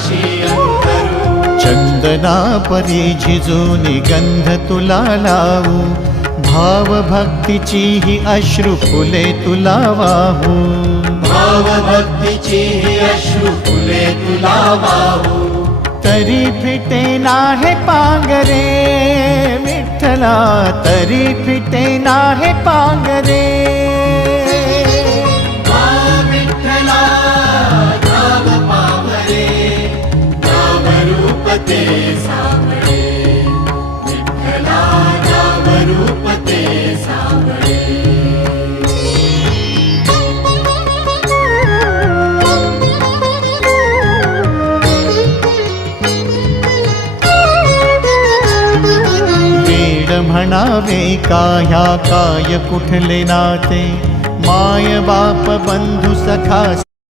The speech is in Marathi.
पाशी अंतरू। चंदना परी झिजूनी गंध तुला लावू, भाव भक्तीची ही अश्रु फुले तुला वाहू। भाव भक्तीची ही अश्रु फुले तुला वाहू। तरी फिटे नाहे पांगरे विठ्ठला, तरी फिटे नाहे पांगरे। विठ्ठला नाम पावरे, नाम रूप ते सावळे। विठ्ठला नाम रूप ते सावळे। म्हणावे का ह्या काय कुठले नाते, माय बाप बंधू सखा